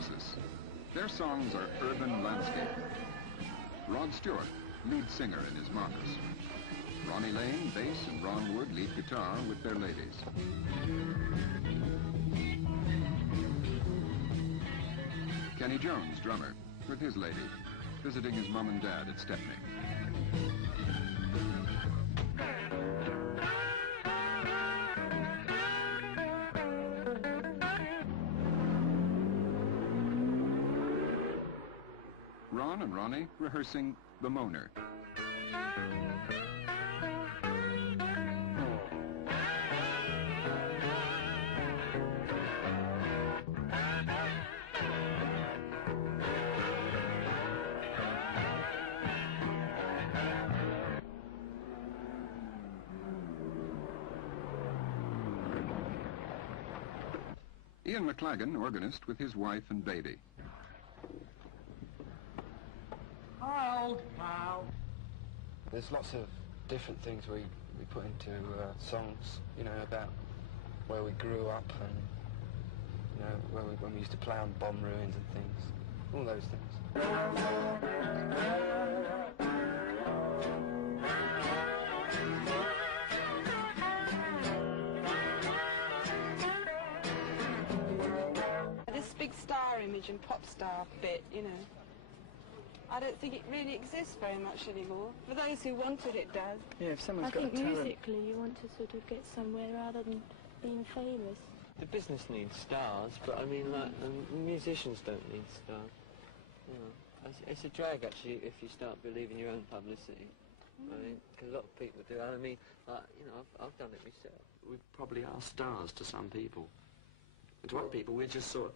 Oasis. Their songs are urban landscape. Rod Stewart, lead singer in his Marcus. Ronnie Lane, bass, and Ron Wood, lead guitar with their ladies. Kenny Jones, drummer, with his lady, visiting his mom and dad at Stepney. Ron and Ronnie rehearsing The Moaner. Ian McLagan, organist, with his wife and baby. Hi, old pal. There's lots of different things we put into songs, you know, about where we grew up and, you know, when we used to play on bomb ruins and things, all those things. This big star image and pop star bit, you know, I don't think it really exists very much anymore. For those who want it, it does. Yeah, if someone's I got think a talent. musically you want to sort of get somewhere rather than being famous. The business needs stars, but I mean, like, musicians don't need stars. You know, it's a drag actually if you start believing your own publicity. Right? Because a lot of people do. I mean, you know, I've done it myself. We probably are stars to some people. To other people, we're just sort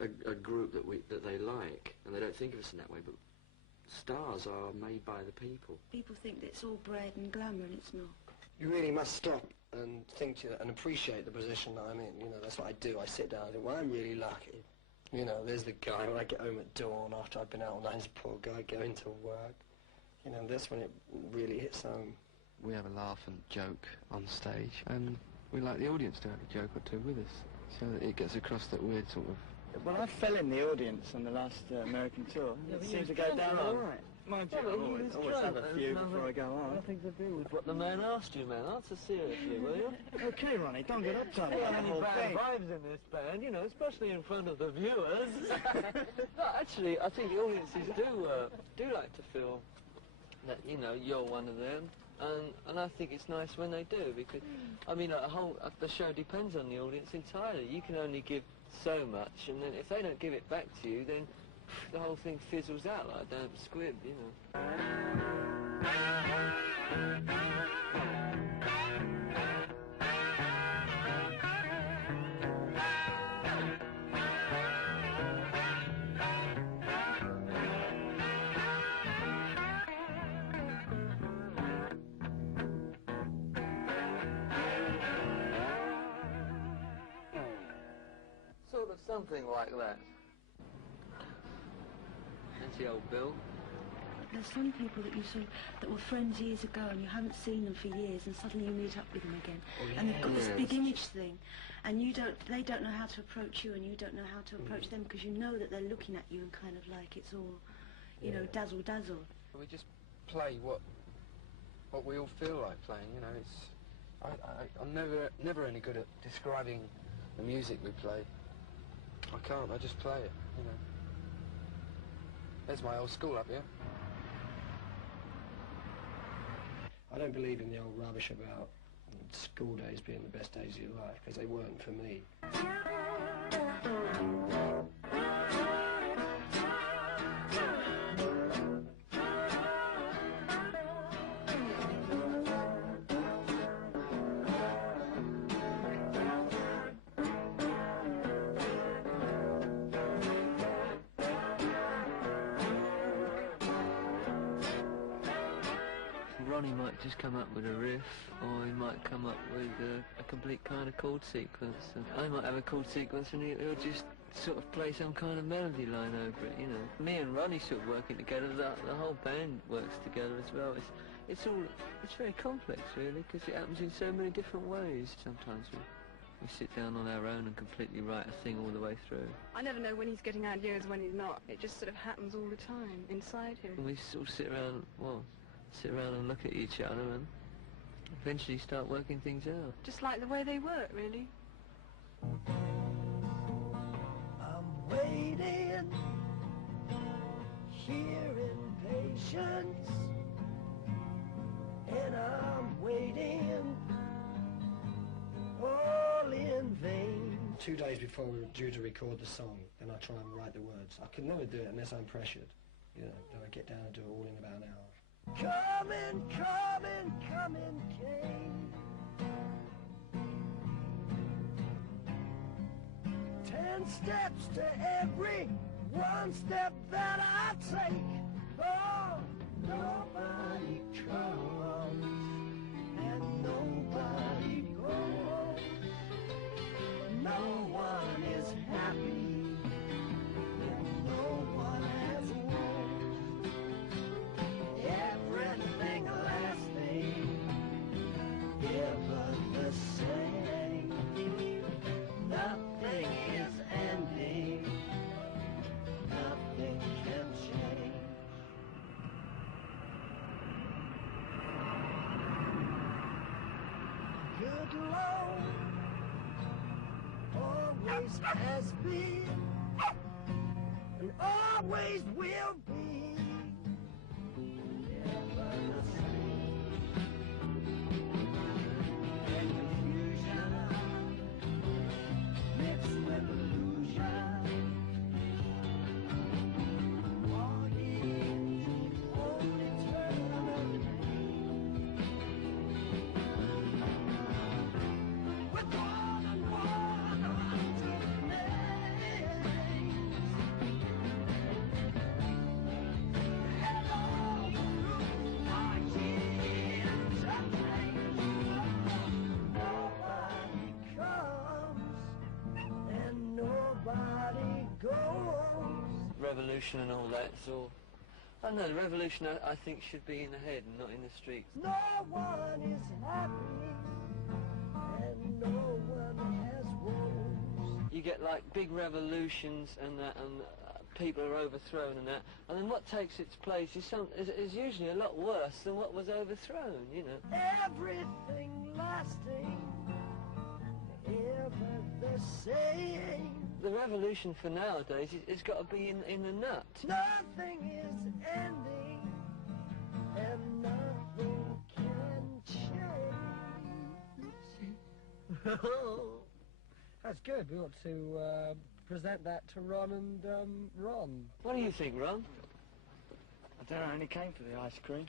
of a group that they like, and they don't think of us in that way. But stars are made by the people. People think that it's all bread and glamour, and it's not. You really must stop and think and appreciate the position that I'm in. You know, that's what I do. I sit down and think, well, I'm really lucky. You know, there's the guy when I get home at dawn after I've been out all night, this poor guy going to work. You know, that's when it really hits home. We have a laugh and joke on stage, and we like the audience to have a joke or two with us, so that it gets across that we're sort of... Well, I fell in the audience on the last American tour. Yeah, It seemed to go down all right. Mind you, I always have a few before I go on. Nothing to do with what the man asked you, man. Answer seriously, will you? Okay, Ronnie, don't get uptight about the Any whole bad thing. vibes in this band, you know, especially in front of the viewers. No, actually, I think the audiences do like to feel that, you know, you're one of them. And I think it's nice when they do, because, I mean, the show depends on the audience entirely. You can only give so much, and then if they don't give it back to you, then the whole thing fizzles out like a damn squib, you know. Sort of something like that. That's the old Bill. There's some people that that were friends years ago and you haven't seen them for years, and suddenly you meet up with them again. Oh, yeah. And they've got this big image thing, and they don't know how to approach you, and you don't know how to approach them, because you know that they're looking at you and kind of like it's all, you know, dazzle dazzle. We just play what we all feel like playing, you know. It's I'm never any good at describing the music we play. I can't, I just play it, you know. There's my old school up here. I don't believe in the old rubbish about school days being the best days of your life, because they weren't for me. Ronnie might just come up with a riff, or he might come up with a complete kind of chord sequence. And I might have a chord sequence and he'll just sort of play some kind of melody line over it, you know. Me and Ronnie sort of working together, the whole band works together as well. It's very complex really, because it happens in so many different ways. Sometimes we sit down on our own and completely write a thing all the way through. I never know when he's getting ideas, when he's not. It just sort of happens all the time inside him. And we sort of sit around and look at each other and eventually start working things out. Just like the way they work, really. I'm waiting here in patience, and I'm waiting all in vain. 2 days before we were due to record the song, then I try and write the words. I could never do it unless I'm pressured. You know, then I get down and do it all in about an hour. Coming, coming, coming, came. 10 steps to every one step that I take. Oh, nobody comes and nobody goes. No one is happy and no one has woes. Everything lasting, ever the same. Nothing is ending, nothing can change. Good Lord always has been and always will be. Never the same. And confusion mixed with illusion, walking on eternal with one and one unto names. Hello, through our years of change. Nobody comes and nobody goes. Revolution and all that, it's all... I don't know, the revolution I think should be in the head and not in the streets. No one is happy and no one has woes. You get like big revolutions and that, and people are overthrown and that, and then what takes its place is usually a lot worse than what was overthrown, you know. Everything lasting, ever the same. The revolution for nowadays, it's got to be in the nut. Nothing is ending and nothing can change. That's good. We ought to present that to Ron and Ron. What do you think, Ron? I don't know, I only came for the ice cream.